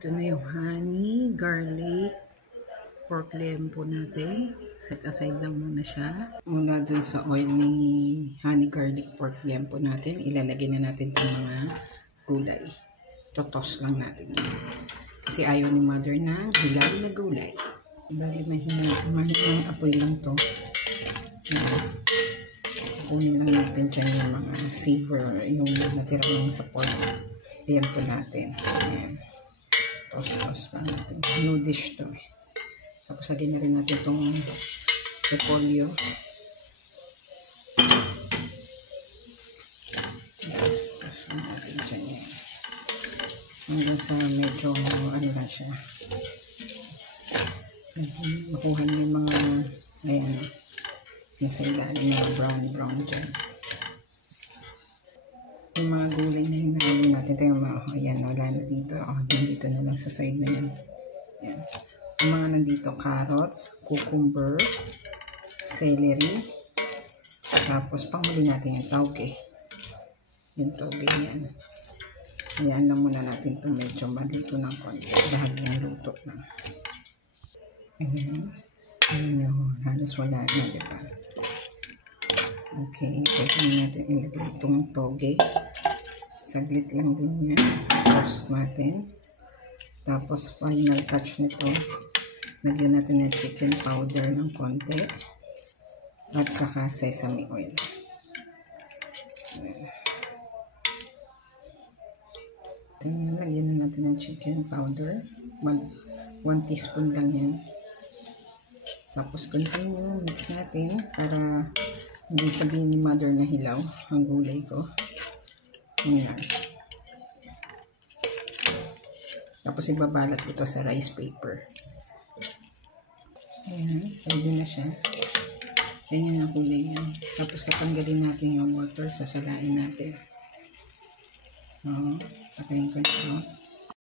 Ito na yung honey, garlic, pork lempo natin. Set aside lang muna siya. Mula dun sa oil ni honey, garlic, pork lempo natin, ilalagay na natin itong mga gulay. Totos lang natin. Kasi ayaw ni mother na hilaw na gulay. Bali mahinang apoy lang to. Kunin lang natin dyan yung mga savor, yung natira lang sa pork lempo natin. Ayan. Tos lang natin. New dish to eh. Tapos lagyan na rin natin itong repolyo. Tos lang natin dyan eh. Hanggang sa medyo ano lang siya. Makuha na yung mga ayan nasa ilalim mga brown dyan. Yung mga gulay na hinahalo natin. Ito yung mga, ayan, wala na dito. Nandito na lang sa side na yan. Ayan. Yung mga nandito, carrots, cucumber, celery, tapos panghuli natin yung tauge. Yung tauge yan. Ayan lang muna natin ito medyo malito ng konti. Bahagyang luto na. Ayan. Ayan yun. Halos wala na, diba? Okay. Pwede na natin ilagay itong toge. Saglit lang din yan. Toast natin. Tapos, final touch nito. Lagyan natin ng chicken powder ng konti. At saka sesame oil. Ayan. Lagyan na natin ng chicken powder. 1 teaspoon lang yan. Tapos continue, mix natin para hindi sabihin ni mother na hilaw ang gulay ko. Ayan. Tapos ibabalat ko ito sa rice paper. Ayan, pwede na siya. Ganyan ang gulay niya. Tapos natanggalin natin yung water, sasalain natin. So, patayin ko ito.